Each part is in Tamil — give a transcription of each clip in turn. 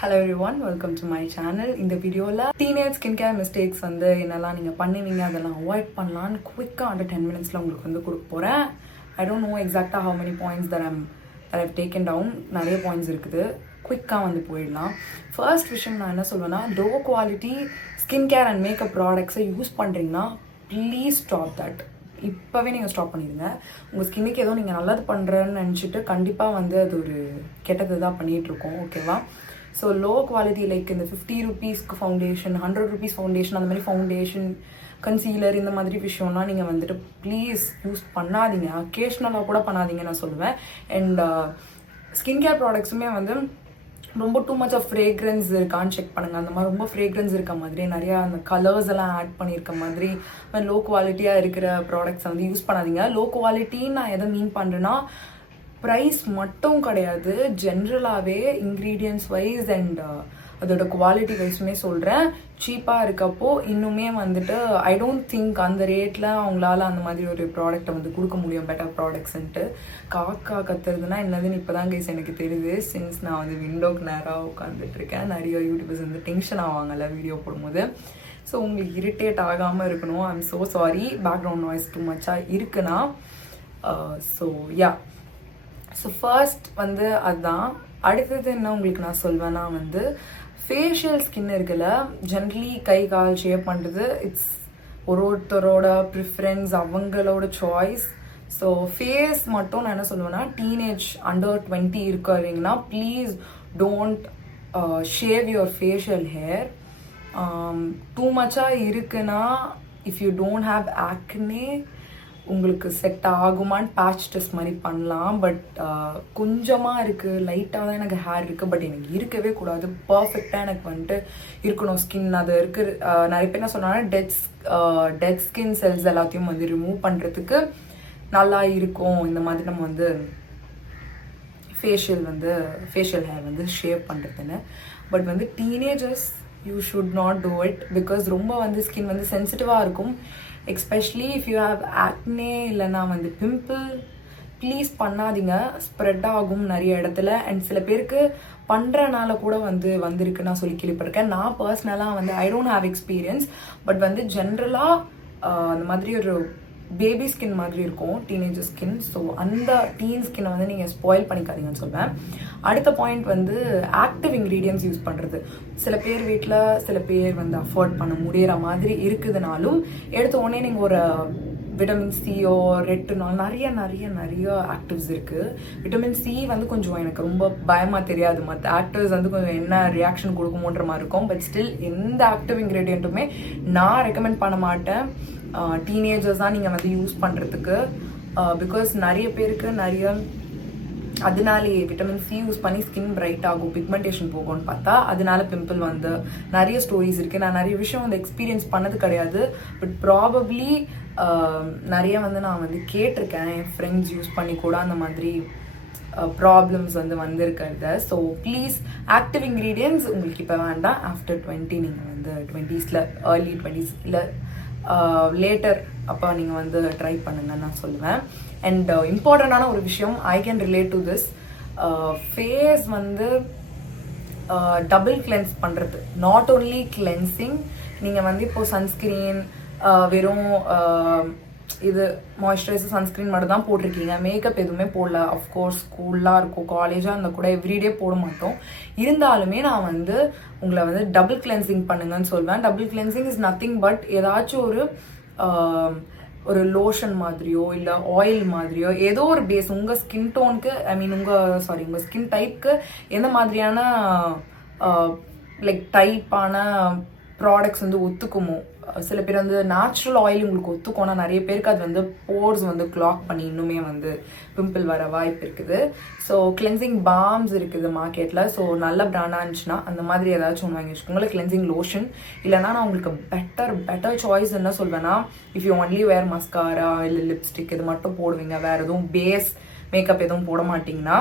Hello everyone, welcome to my channel. In the video la teenage skincare mistakes வந்து என்னெல்லாம் நீங்க பண்ணுவீங்க அதெல்லாம் அவாய்ட் பண்ணலாம்னு குயிக்கா under 10 minutesல உங்களுக்கு வந்து கொடுக்க போறேன். I don't know exactly how many points that I've taken down. நிறைய points இருக்குது. குயிக்கா வந்து போயிடலாம். ஃபர்ஸ்ட் விஷயம் நான் என்ன சொல்வேன்னா, low quality skin care and makeup ப்ராடக்ட்ஸை யூஸ் பண்ணுறீங்கன்னா ப்ளீஸ் ஸ்டாப் தட். இப்போவே நீங்கள் ஸ்டாப் பண்ணிடுங்க. உங்கள் ஸ்கின்னுக்கு ஏதோ நீங்கள் நல்லது பண்ணுறேன்னு நினச்சிட்டு கண்டிப்பாக வந்து அது ஒரு கெட்டது தான் பண்ணிகிட்ருக்கோம். ஓகேவா? ஸோ லோ குவாலிட்டி லைக் இந்த 50 rupeesக்கு ஃபவுண்டேஷன், 100 rupees ஃபவுண்டேஷன், அந்த மாதிரி ஃபவுண்டேஷன், கன்சீலர், இந்த மாதிரி விஷயம்லாம் நீங்கள் வந்துட்டு ப்ளீஸ் யூஸ் பண்ணாதீங்க. அக்கேஷ்னலாக கூட பண்ணாதீங்க நான் சொல்லுவேன். அண்ட் ஸ்கின் கேர் ப்ராடக்ட்ஸுமே வந்து ரொம்ப டூ மச் ஆஃப் ஃப்ரேக்ரன்ஸ் இருக்கான்னு செக் பண்ணுங்கள். அந்த மாதிரி ரொம்ப ஃப்ரேக்ரன்ஸ் இருக்க மாதிரி நிறையா அந்த கலர்ஸ் எல்லாம் ஆட் பண்ணியிருக்க மாதிரி லோ குவாலிட்டியாக இருக்கிற ப்ராடக்ட்ஸை வந்து யூஸ் பண்ணாதீங்க. லோ குவாலிட்டின்னு நான் எதை மீன் பண்ணுறேன்னா, ப்ரைஸ் மட்டும் கிடையாது, ஜென்ரலாகவே இன்க்ரீடியன்ட்ஸ் வைஸ் அண்ட் அதோட குவாலிட்டி வைஸுமே சொல்கிறேன். சீப்பாக இருக்கப்போ இன்னுமே வந்துட்டு ஐ டோன்ட் திங்க் அந்த ரேட்டில் அவங்களால அந்த மாதிரி ஒரு ப்ராடக்டை வந்து கொடுக்க முடியும், பெட்டர் ப்ராடக்ட்ஸ்ன்ட்டு. காக்கா கத்துறதுனா என்னதுன்னு இப்போ தான் கைஸ் எனக்கு தெரியுது. சின்ஸ் நான் வந்து விண்டோக்கு நேராக உட்காந்துட்ருக்கேன். நிறைய யூடியூபர்ஸ் வந்து டென்ஷன் ஆவாங்கல்ல வீடியோ போடும்போது. ஸோ உங்களுக்கு இரிட்டேட் ஆகாமல் இருக்கணும். I am so sorry, background noise too மச்சாக இருக்குன்னா. ஸோ யா, ஸோ ஃபர்ஸ்ட் வந்து அதுதான். அடுத்தது என்ன உங்களுக்கு நான் சொல்வேன்னா வந்து, ஃபேஷியல் ஸ்கின் இருக்குல்ல, ஜென்ரலி கை கால் ஷேப் பண்ணுறது இட்ஸ் ஒருத்தரோட ப்ரிஃபரன்ஸ், அவங்களோட சாய்ஸ். ஸோ ஃபேஸ் மட்டும் நான் என்ன சொல்லுவேன்னா, டீனேஜ் அண்டர் 20 இருக்கிறீங்கன்னா please don't shave your facial hair. Too மச்சாக இருக்குன்னா, if you don't have acne, உங்களுக்கு செட் ஆகுமான்னு பேட்ச் டெஸ்ட் மாதிரி பண்ணலாம். பட் கொஞ்சமாக இருக்குது, லைட்டாக தான் எனக்கு ஹேர் இருக்குது, பட் எனக்கு இருக்கவே கூடாது, பர்ஃபெக்டாக எனக்கு வந்துட்டு இருக்கணும் ஸ்கின். அது இருக்குது. நிறைய பேர் என்ன சொன்னாங்கன்னா, டெட் ஸ்கின் செல்ஸ் எல்லாத்தையும் வந்து ரிமூவ் பண்ணுறதுக்கு நல்லா இருக்கும் இந்த மாதிரி நம்ம வந்து ஃபேஷியல் ஹேர் வந்து ஷேவ் பண்ணுறதுன்னு. பட் வந்து teenagers you should not do it. Because ரொம்ப வந்து ஸ்கின் வந்து சென்சிட்டிவாக இருக்கும். Especially if you have acne இல்லைனா வந்து பிம்பிள், ப்ளீஸ் பண்ணாதீங்க. ஸ்ப்ரெட் ஆகும் நிறைய இடத்துல. அண்ட் சில பேருக்கு பண்ணுறனால கூட வந்திருக்கு நான் சொல்லி கேள்விப்பட்டிருக்கேன். நான் பர்சனலாக வந்து I don't have experience, but வந்து ஜென்ரலாக அந்த மாதிரி ஒரு பேபி ஸ்கின் மாதிரி இருக்கும் டீனேஜர் ஸ்கின். ஸோ அந்த டீன் ஸ்கின்னை வந்து நீங்கள் ஸ்பாயில் பண்ணிக்காதீங்கன்னு சொல்வேன். அடுத்த பாயிண்ட் வந்து ஆக்டிவ் இன்க்ரீடியன்ஸ் யூஸ் பண்ணுறது. சில பேர் வீட்டில் சில பேர் வந்து அஃபோர்ட் பண்ண முடிகிற மாதிரி இருக்குதுனாலும் எடுத்த உடனே நீங்கள் ஒரு விட்டமின் சியோ ரெட்டினால் நிறைய நிறைய நிறைய ஆக்டிவ்ஸ் இருக்குது. விட்டமின் சி வந்து கொஞ்சம் எனக்கு ரொம்ப பயமாக தெரியாது, மற்ற ஆக்டிவ்ஸ் வந்து கொஞ்சம் என்ன ரியாக்ஷன் கொடுக்குமோன்ற மாதிரி இருக்கும். பட் ஸ்டில் எந்த ஆக்டிவ் இன்க்ரீடியண்ட்டுமே நான் ரெக்கமெண்ட் பண்ண மாட்டேன் டீனேஜர்ஸ் தான் நீங்கள் வந்து யூஸ் பண்ணுறதுக்கு. பிகாஸ் நிறைய பேருக்கு நிறைய அதனாலே விட்டமின் சி யூஸ் பண்ணி ஸ்கின் பிரைட் ஆகும், பிக்மெண்டேஷன் போகும்னு பார்த்தா அதனால பிம்பிள் வந்து நிறைய ஸ்டோரிஸ் இருக்குது. நான் நிறைய விஷயம் வந்து எக்ஸ்பீரியன்ஸ் பண்ணது கிடையாது, பட் ப்ராபப்ளி நிறைய வந்து நான் வந்து கேட்டிருக்கேன் என் ஃப்ரெண்ட்ஸ் யூஸ் பண்ணி கூட அந்த மாதிரி ப்ராப்ளம்ஸ் வந்து வந்திருக்கிறத. ஸோ ப்ளீஸ் ஆக்டிவ் இன்க்ரீடியன்ட்ஸ் உங்களுக்கு இப்போ வேண்டாம். ஆஃப்டர் 20 நீங்கள் வந்து 20s ஏர்லி 20s லேட்டர் அப்போ நீங்கள் வந்து ட்ரை பண்ணுங்கன்னு நான் சொல்லுவேன். அண்ட் இம்பார்ட்டண்டான ஒரு விஷயம், I can relate to this, face வந்து டபுள் கிளென்ஸ் பண்ணுறது. நாட் ஓன்லி கிளென்சிங், நீங்கள் வந்து இப்போது சன்ஸ்க்ரீன் வெறும் இது மாய்ஸ்சரைசர் சன்ஸ்க்ரீன் மட்டும் தான் போட்டிருக்கீங்க, மேக்கப் எதுவுமே போடல. அஃப்கோர்ஸ் ஸ்கூல்லாம் இருக்கும், காலேஜாக இருந்தால் கூட எவ்ரிடே போட மாட்டோம். இருந்தாலுமே நான் வந்து உங்களை வந்து டபுள் கிளென்சிங் பண்ணுங்கன்னு சொல்வேன். Double cleansing is nothing but ஏதாச்சும் ஒரு லோஷன் மாதிரியோ இல்லை ஆயில் மாதிரியோ ஏதோ ஒரு பேஸ் உங்கள் ஸ்கின் டோனுக்கு, ஐ மீன் உங்கள் ஸ்கின் டைப்க்கு எந்த மாதிரியான லைக் டைப்பான ப்ராடக்ட்ஸ் வந்து ஒத்துக்குமோ. சில பேர் வந்து நேச்சுரல் ஆயில் உங்களுக்கு ஒத்துக்கோனா, நிறைய பேருக்கு அது வந்து போர்ஸ் வந்து கிளாக் பண்ணி இன்னுமே வந்து பிம்பிள் வர வாய்ப்பு இருக்குது. ஸோ கிளென்சிங் பாம்ஸ் இருக்குது மார்க்கெட்டில். ஸோ நல்ல பிராண்டாக இருந்துச்சுன்னா அந்த மாதிரி ஏதாச்சும் ஒன்று வாங்கி வச்சுக்கோங்களேன். கிளென்சிங் லோஷன் இல்லைனா நான் உங்களுக்கு பெட்டர் சாய்ஸ் என்ன சொல்வேன்னா, if you only wear mascara இல்லை லிப்ஸ்டிக் இது மட்டும் போடுவீங்க, வேறு எதுவும் பேஸ் மேக்கப் எதுவும் போட மாட்டிங்கன்னா,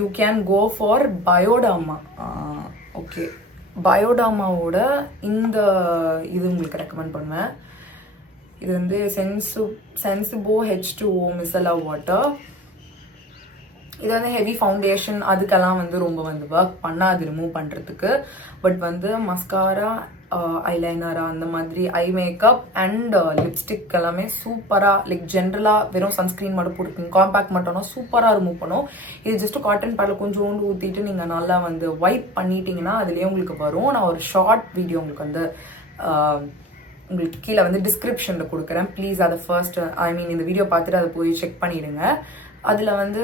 you can go for Bioderma. Okay, பயோடர்மாவோட இந்த இது உங்களுக்கு ரெக்கமெண்ட் பண்ணுவேன். இது வந்து சென்சிபோ H2O மிசலா வாட்டர். இது வந்து ஹெவி ஃபவுண்டேஷன் அதுக்கெல்லாம் வந்து ரொம்ப வந்து ஒர்க் பண்ணாது ரிமூவ் பண்ணுறதுக்கு. பட் வந்து மஸ்காரா, ஐலைனரா, அந்த மாதிரி ஐ மேக்கப் அண்ட் லிப்ஸ்டிக் எல்லாமே சூப்பராக, லைக் ஜென்ரலாக வெறும் சன்ஸ்க்ரீன் மட்டும் போட்டுருக்கீங்க, காம்பேக்ட் மட்டும்னா சூப்பராக ரிமூவ் பண்ணும். இது ஜஸ்ட் காட்டன் பேடில் கொஞ்சோண்டு ஊற்றிட்டு நீங்கள் நல்லா வந்து வைப் பண்ணிட்டீங்கன்னா அதுலேயே உங்களுக்கு வரும். நான் ஒரு ஷார்ட் வீடியோ உங்களுக்கு வந்து உங்களுக்கு கீழே வந்து டிஸ்கிரிப்ஷனில் கொடுக்குறேன். ப்ளீஸ் அதை ஃபர்ஸ்ட் இந்த வீடியோ பார்த்துட்டு அதை போய் செக் பண்ணிடுங்க. அதில் வந்து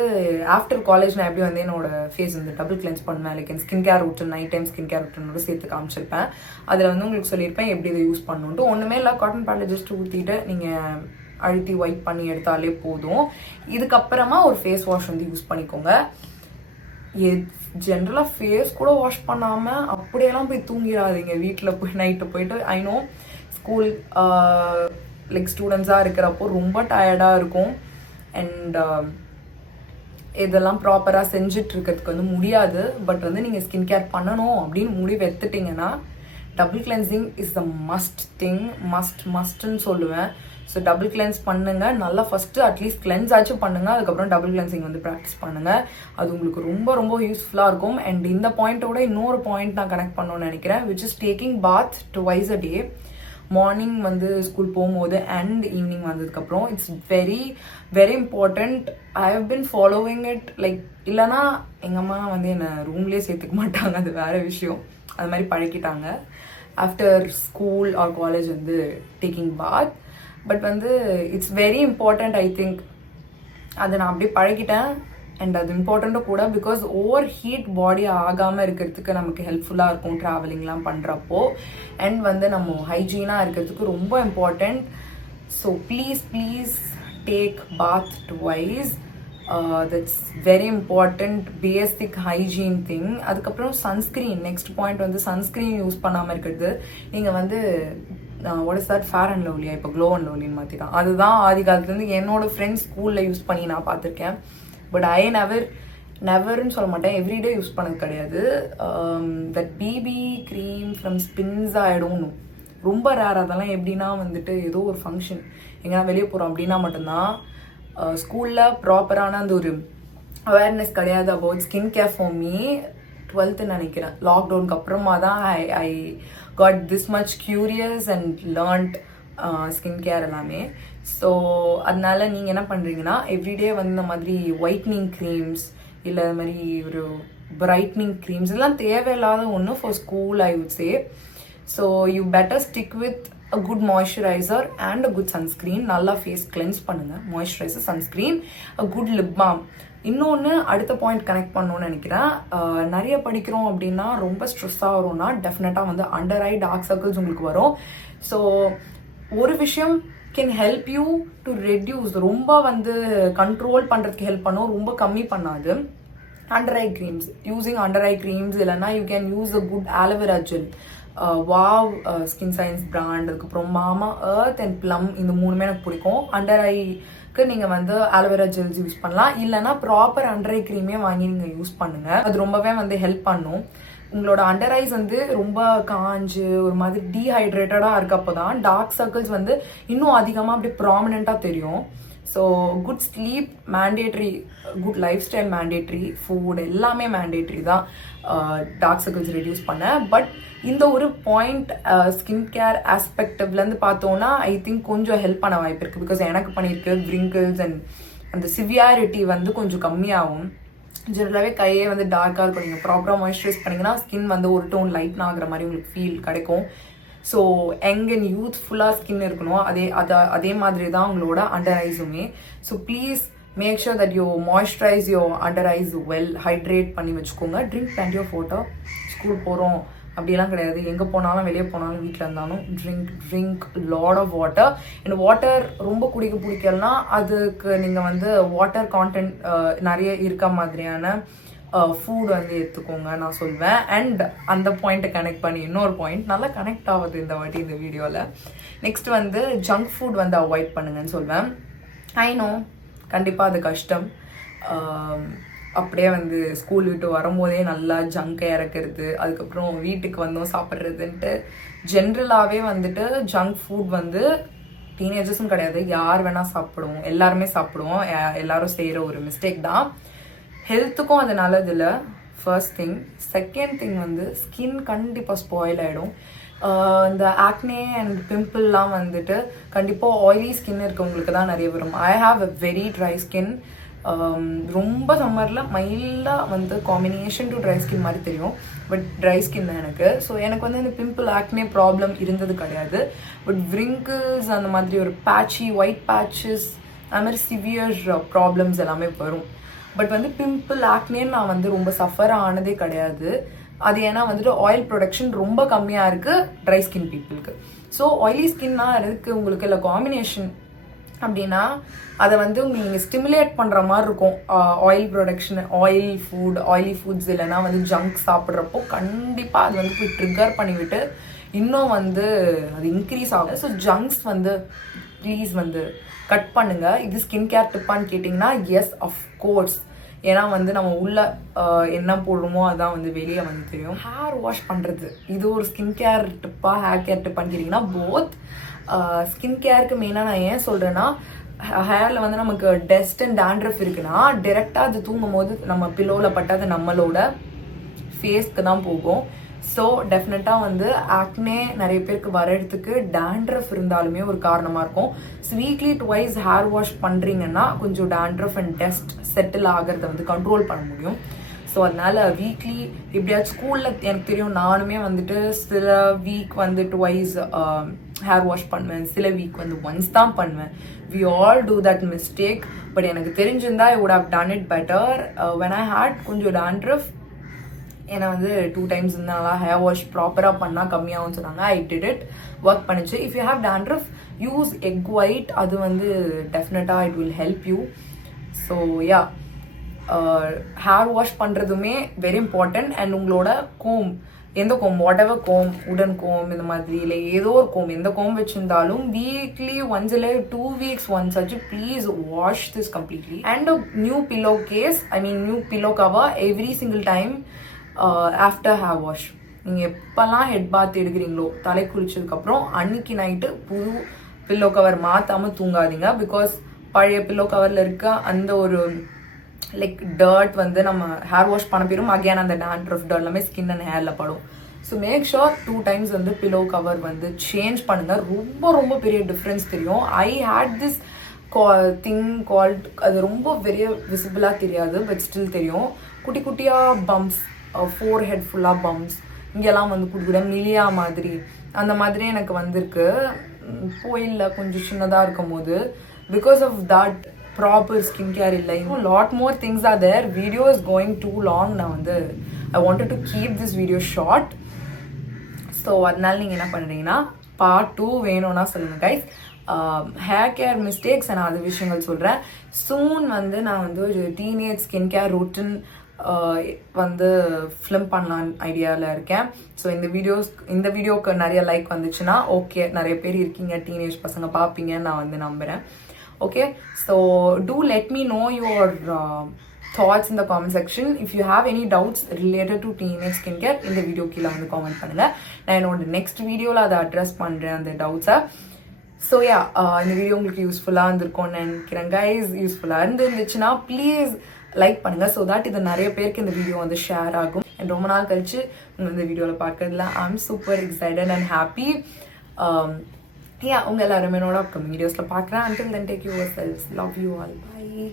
ஆஃப்டர் காலேஜ் நான் எப்படி வந்து என்னோட ஃபேஸ் வந்து டபுள் கிளென்ஸ் பண்ணுவேன், லைக் என் ஸ்கின் கேர் ரூட்டின், நைட் டைம் ஸ்கின் கேர் ரூட்டினோட சேர்த்து காமிச்சிருப்பேன். அதில் வந்து உங்களுக்கு சொல்லியிருப்பேன் எப்படி இதை யூஸ் பண்ணணுன்ட்டு. ஒன்றுமே இல்லை, காட்டன் பேடில் ஜஸ்ட் ஊற்றிட்டு நீங்கள் அழுத்தி வைப் பண்ணி எடுத்தாலே போதும். இதுக்கப்புறமா ஒரு ஃபேஸ் வாஷ் வந்து யூஸ் பண்ணிக்கோங்க. ஜென்ரலாக ஃபேஸ் கூட வாஷ் பண்ணாமல் அப்படியெல்லாம் போய் தூங்கிடாதீங்க வீட்டில் போய் நைட்டு போயிட்டு. ஐ நோ ஸ்கூல் லைக் ஸ்டூடெண்ட்ஸாக இருக்கிறப்போ ரொம்ப டயர்டாக இருக்கும் அண்ட் இதெல்லாம் ப்ராப்பராக செஞ்சுட்டு இருக்கிறதுக்கு வந்து முடியாது. பட் வந்து நீங்கள் ஸ்கின் கேர் பண்ணணும் அப்படின்னு முடிவு எடுத்துட்டிங்கன்னா double cleansing is the must thing, மஸ்ட்ன்னு சொல்லுவேன். ஸோ டபுள் கிளென்ஸ் பண்ணுங்க நல்லா. ஃபஸ்ட்டு அட்லீஸ்ட் கிளென்ஸ் ஆச்சும் பண்ணுங்க, அதுக்கப்புறம் டபுள் கிளென்சிங் வந்து ப்ராக்டிஸ் பண்ணுங்க. அது உங்களுக்கு ரொம்ப ரொம்ப யூஸ்ஃபுல்லாக இருக்கும். அண்ட் இந்த பாயிண்ட்டோட இன்னொரு பாயிண்ட் நான் கனெக்ட் பண்ணணும்னு நினைக்கிறேன், which is taking bath twice a day. Morning வந்து ஸ்கூல் போகும்போது அண்ட் ஈவினிங் வந்ததுக்கப்புறம் it's very very important. I have been following it. Like இல்லைனா எங்கள் அம்மா வந்து என்னை ரூம்லேயே சேர்த்துக்க மாட்டாங்க, அது வேறு விஷயம். அது மாதிரி பழக்கிட்டாங்க ஆஃப்டர் ஸ்கூல் ஆர் காலேஜ் வந்து டேக்கிங் பாத். பட் வந்து it's very important. I think அதை நான் அப்படியே பழகிட்டேன் அண்ட் அது இம்பார்ட்டண்ட்டும் கூட. பிகாஸ் ஓவர் ஹீட் பாடி ஆகாமல் இருக்கிறதுக்கு நமக்கு ஹெல்ப்ஃபுல்லாக இருக்கும் ட்ராவலிங்லாம் பண்ணுறப்போ. அண்ட் வந்து நம்ம ஹைஜீனாக இருக்கிறதுக்கு ரொம்ப important. So please take bath twice. That's very important basic hygiene thing. அதுக்கப்புறம் சன்ஸ்க்ரீன், நெக்ஸ்ட் பாயிண்ட் வந்து சன்ஸ்க்ரீன் யூஸ் பண்ணாமல் இருக்கிறது. நீங்கள் வந்து what is that, fair and லவ்லியா இப்போ க்ளோ அண்ட் லவ்லின்னு மாற்றிட்டான். அதுதான் ஆதி காலத்துலேருந்து என்னோட ஃப்ரெண்ட்ஸ் ஸ்கூலில் யூஸ் பண்ணி நான் பார்த்துருக்கேன். பட் ஐ நெவர்னு சொல்ல மாட்டேன், எவ்ரிடே யூஸ் பண்ணது கிடையாது. That BP cream from spins ஆகிடும், ரொம்ப ரேர். அதெல்லாம் எப்படின்னா வந்துட்டு ஏதோ ஒரு ஃபங்க்ஷன் எங்கன்னா வெளியே போகிறோம் அப்படின்னா மட்டும்தான். ஸ்கூலில் ப்ராப்பரான அந்த ஒரு அவேர்னஸ் கிடையாது about skin care for me. 12th நினைக்கிறேன், லாக்டவுனுக்கு அப்புறமா தான் I got this much curious and learned skin care எல்லாமே. ஸோ அதனால நீங்கள் என்ன பண்ணுறீங்கன்னா எவ்ரிடே வந்து இந்த மாதிரி ஒயிட்னிங் க்ரீம்ஸ் இல்லை இது மாதிரி ஒரு பிரைட்னிங் க்ரீம்ஸ் எல்லாம் தேவையில்லாத ஒன்று for school I would say. So you better stick with a good moisturiser and a good sunscreen. நல்லா ஃபேஸ் கிளென்ஸ் பண்ணுங்கள், moisturiser, sunscreen, a good lip balm. இன்னொன்று அடுத்த பாயிண்ட் கனெக்ட் பண்ணணும்னு நினைக்கிறேன். நிறைய படிக்கிறோம் அப்படின்னா ரொம்ப ஸ்ட்ரெஸ்ஸாக வரும்னா டெஃபினட்டாக வந்து அண்டர் ஐ டார்க் சர்க்கிள்ஸ் உங்களுக்கு வரும். ஸோ ஒரு விஷயம் can help you to reduce, ரொம்ப வந்து கண்ட்ரோல் பண்ணுறதுக்கு ஹெல்ப் பண்ணும், ரொம்ப கம்மி பண்ணாது. Under eye creams, using under eye creams. இல்லைனா you can use a good aloe vera gel, wow skin science brand, அதுக்கப்புறம் மாமா எர்த் அண்ட் ப்ளம், இந்த மூணுமே எனக்கு பிடிக்கும். அண்டர் ஐக்கு நீங்கள் வந்து ஆலோவேரா ஜெல்ஸ் யூஸ் பண்ணலாம். இல்லைனா ப்ராப்பர் அண்டர் ஐ க்ரீமே வாங்கி நீங்கள் யூஸ் பண்ணுங்கள், அது ரொம்பவே வந்து ஹெல்ப் பண்ணும். உங்களோட அண்டர் ஐஸ் வந்து ரொம்ப காஞ்சு ஒரு மாதிரி டீஹைட்ரேட்டடாக இருக்கப்போ தான் டார்க் சர்க்கிள்ஸ் வந்து இன்னும் அதிகமாக அப்படி ப்ராமினெண்ட்டாக தெரியும். So good sleep mandatory, good life style mandatory, food எல்லாமே மேண்டேட்ரி தான் டார்க் சர்க்கிள்ஸ் ரெடியூஸ் பண்ண. பட் இந்த ஒரு பாயிண்ட் ஸ்கின் கேர் ஆஸ்பெக்டிவ்லேருந்து பார்த்தோன்னா ஐ திங்க் கொஞ்சம் ஹெல்ப் பண்ண வாய்ப்பு இருக்குது. பிகாஸ் எனக்கு பண்ணியிருக்கு wrinkles அண்ட் அந்த சிவியாரிட்டி வந்து கொஞ்சம் கம்மியாகும். ஜெனரலாகவே கையே வந்து டார்க்காக இருக்கும். நீங்கள் ப்ராப்பராக மாய்ஸ்சரைஸ் பண்ணிங்கன்னா ஸ்கின் வந்து ஒரு டோன் லைட்னா ஆகிற மாதிரி உங்களுக்கு ஃபீல் கிடைக்கும். ஸோ யங் அண்ட் யூத்ஃபுல்லாக ஸ்கின் இருக்கணும், அதே மாதிரி தான் உங்களோட அண்டர் ஐஸுமே. So please make sure that you moisturise your under eyes well, hydrate பண்ணி வச்சுக்கோங்க. Drink plenty of water. School போகிறோம் அப்படிலாம் கிடையாது, எங்கே போனாலும் வெளியே போனாலும் வீட்டில் இருந்தாலும் drink lot of water. And water ரொம்ப குடிக்க பிடிக்கலனா அதுக்கு நீங்கள் வந்து வாட்டர் கான்டென்ட் நிறைய இருக்க மாதிரியான ஃபுட் வந்து எடுத்துக்கோங்க நான் சொல்வேன். அண்ட் அந்த பாயிண்ட்டை கனெக்ட் பண்ணி இன்னொரு பாயிண்ட் நல்லா கனெக்ட் ஆகுது இந்த வாட்டி இந்த வீடியோவில். நெக்ஸ்ட் வந்து ஜங்க் ஃபுட் வந்து அவாய்ட் பண்ணுங்கன்னு சொல்வேன். ஐ நோ கண்டிப்பாக அது கஷ்டம். அப்படியே வந்து ஸ்கூல் விட்டு வரும்போதே நல்லா ஜங்கை இறக்குறது, அதுக்கப்புறம் வீட்டுக்கு வந்தோம் சாப்பிட்றதுன்ட்டு ஜென்ரலாகவே வந்துட்டு ஜங்க் ஃபுட் வந்து டீனேஜர்ஸும் கிடையாது, யார் வேணால் சாப்பிடுவோம், எல்லாருமே சாப்பிடுவோம், எல்லாரும் செய்கிற ஒரு மிஸ்டேக் தான். ஹெல்த்துக்கும் அது நல்லது இல்லை ஃபர்ஸ்ட் திங். செகண்ட் திங் வந்து ஸ்கின் கண்டிப்பாக ஸ்பாயில் ஆகிடும். இந்த ஆக்னே அண்ட் பிம்பிள்லாம் வந்துட்டு கண்டிப்பாக ஆயிலி ஸ்கின் இருக்கவங்களுக்கு தான் நிறைய வரும். I have a very dry skin. ரொம்ப சம்மரில் மைல்டாக வந்து காம்பினேஷன் டு ட்ரை ஸ்கின் மாதிரி தெரியும், பட் ட்ரை ஸ்கின் தான் எனக்கு. ஸோ எனக்கு வந்து இந்த பிம்பிள் ஆக்னே ப்ராப்ளம் இருந்தது கிடையாது. பட் விரிங்கிள்ஸ் அந்த மாதிரி ஒரு பேட்சி ஒயிட் பேட்சஸ் அது மாதிரி சிவியர் ப்ராப்ளம்ஸ் எல்லாமே வரும். பட் வந்து பிம்பிள் ஆக்னேன்னு நான் வந்து ரொம்ப சஃபர் ஆனதே கிடையாது. அது ஏன்னா வந்துட்டு ஆயில் ப்ரொடக்ஷன் ரொம்ப கம்மியாக இருக்குது ட்ரை ஸ்கின் பீப்புளுக்கு. ஸோ ஆயிலி ஸ்கின்னா இருக்குது உங்களுக்கு இல்லை காம்பினேஷன் அப்படின்னா அதை வந்து நீங்கள் ஸ்டிமுலேட் பண்ணுற மாதிரி இருக்கும். ஆயில் ப்ரொடக்ஷன், ஆயிலி ஃபுட்ஸ் இல்லைன்னா வந்து ஜங்க் சாப்பிட்றப்போ கண்டிப்பாக அது வந்து போய் ட்ரிகர் பண்ணிவிட்டு இன்னும் வந்து அது இன்க்ரீஸ் ஆகும். ஸோ ஜங்க்ஸ் வந்து ப்ளீஸ் வந்து கட் பண்ணுங்கள். இது ஸ்கின் கேர் டிப்பான்னு கேட்டிங்கன்னா எஸ் அஃப்கோர்ஸ். ஏன்னா வந்து நம்ம உள்ள என்ன போடுறோமோ அதான் வந்து வெளியே வந்து தெரியும். ஹேர் வாஷ் பண்ணுறது இது ஒரு ஸ்கின் கேர் டிப்பா ஹேர் கேர் டிப்பான்னு கேட்டிங்கன்னா போத். ஸ்கின் கேருக்கு மெயினாக நான் ஏன் சொல்கிறேன்னா, ஹேரில் வந்து நமக்கு டஸ்ட் அண்ட் டேண்ட்ரஃப் இருக்குன்னா டைரெக்டாக அது தூங்கும் போது நம்ம பில்லோவில் பட்டாது நம்மளோட ஃபேஸ்க்கு தான் போகும். ஸோ டெஃபினட்டாக வந்து ஆக்னே நிறைய பேருக்கு வரதுக்கு டேண்ட்ரஃப் இருந்தாலுமே ஒரு காரணமாக இருக்கும். So weekly twice hair wash பண்ணுறீங்கன்னா கொஞ்சம் டேண்ட்ரஃப் அண்ட் டஸ்ட் செட்டில் ஆகிறத வந்து கண்ட்ரோல் பண்ண முடியும். ஸோ அதனால் வீக்லி எப்படியாச்சும் ஸ்கூலில் எனக்கு தெரியும் நானுமே வந்துட்டு சில வீக் வந்து ட்வைஸ் ஹேர் வாஷ் பண்ணுவேன், சில வீக் வந்து ஒன்ஸ் தான் பண்ணுவேன். We all do that mistake. But எனக்கு தெரிஞ்சிருந்தா I would have done it better. When I had கொஞ்சம் டேண்ட்ரஃப் ஏன்னா வந்து 2 times இருந்தாலும் ஹேர் வாஷ் ப்ராப்பராக பண்ணால் கம்மியாகும்னு சொன்னாங்க. ஐ டிட் இட், ஒர்க் பண்ணிச்சு. If you have dandruff use egg white, அது வந்து டெஃபினட்டாக it will help you. So yeah, hair wash பண்ணுறதுமே வெரி இம்பார்ட்டன்ட். அண்ட் உங்களோட கோம், எந்த கோம், வாட் எவர் கோம், உடன் கோம் இந்த மாதிரி இல்லை ஏதோ ஒரு கோம், எந்த கோம் வச்சுருந்தாலும் வீக்லி ஒன்ஸ் இல்லை 2 weeks ஒன்ஸ் ஆச்சு please wash this completely. And new pillow case, I mean new pillow cover every single time after hair wash. நீங்கள் எப்போல்லாம் ஹெட் பாத் எடுக்கிறீங்களோ தலை குளிச்சதுக்கப்புறம் அன்னைக்கு நைட்டு புது பில்லோ கவர் மாற்றாமல் தூங்காதீங்க. பிகாஸ் பழைய பில்லோ கவரில் இருக்க அந்த ஒரு லைக் டர்ட் வந்து நம்ம ஹேர் வாஷ் பண்ண போயிடும். அகேன் அந்த டேண்ட்ரஃப் டர்ட் எல்லாமே ஸ்கின் அண்ட் ஹேரில் படும். ஸோ மேக் ஷோர் 2 times வந்து பில்லோ கவர் வந்து சேஞ்ச் பண்ணுங்கள். ரொம்ப ரொம்ப பெரிய டிஃப்ரென்ஸ் தெரியும். ஐ ஹேட் திஸ் திங் கால்ட், அது ரொம்ப பெரிய விசிபிளாக தெரியாது, பட் ஸ்டில் தெரியும். குட்டி குட்டியாக பம்ப்ஸ், ஃபோர் ஹெட் ஃபுல்லாக பம்ப்ஸ், இங்கெல்லாம் வந்து குட்டி குட்டியாக மிலியா மாதிரி அந்த மாதிரி எனக்கு வந்திருக்கு கோயிலில் கொஞ்சம் சின்னதாக இருக்கும் போது. Because of that proper skin care இல்லை. இன்னும் lot more things are there. Video is going too long. நான் வந்து I wanted to keep this video short. So அதனால நீங்கள் என்ன பண்ணுறீங்கன்னா பார்ட் 2 வேணும்னா சொல்லுங்கள் கைஸ். ஹேர் கேர் மிஸ்டேக்ஸ் நான் அது விஷயங்கள் சொல்கிறேன். சூன் வந்து நான் வந்து ஒரு டீனேஜ் ஸ்கின் கேர் ரொட்டீன் வந்து ஃபிலிம் பண்ணலான்னு ஐடியாவில் இருக்கேன். ஸோ இந்த வீடியோக்கு நிறைய லைக் வந்துச்சுன்னா ஓகே, நிறைய பேர் இருக்கீங்க டீனேஜ் பசங்க பார்ப்பீங்கன்னு நான் வந்து நம்புகிறேன். Okay, so do let me know your thoughts in the comment section. If you have any doubts related to teenage skincare, இந்த வீடியோ கீழே வந்து காமெண்ட் பண்ணுங்கள். நான் என்னோட நெக்ஸ்ட் வீடியோவில் அதை அட்ரஸ் பண்ணுறேன் அந்த டவுட்ஸை. ஸோ யா, இந்த வீடியோ உங்களுக்கு யூஸ்ஃபுல்லாக இருந்திருக்கும்னு நினைக்கிறேன் கைஸ். யூஸ்ஃபுல்லாக இருந்துச்சுன்னா ப்ளீஸ் லைக் பண்ணுங்கள். ஸோ தட் இது நிறைய பேருக்கு இந்த வீடியோ வந்து ஷேர் ஆகும். அண்ட் ரொம்ப நாள் கழிச்சு இந்த வீடியோவில் பார்க்கறதுல I am super excited and happy. Yeah, உங்கள் எல்லாருமே என்னோட அப்கமிங் வீடியோஸில் பார்க்குறேன். Until then, take care of yourselves. Love you all. Bye.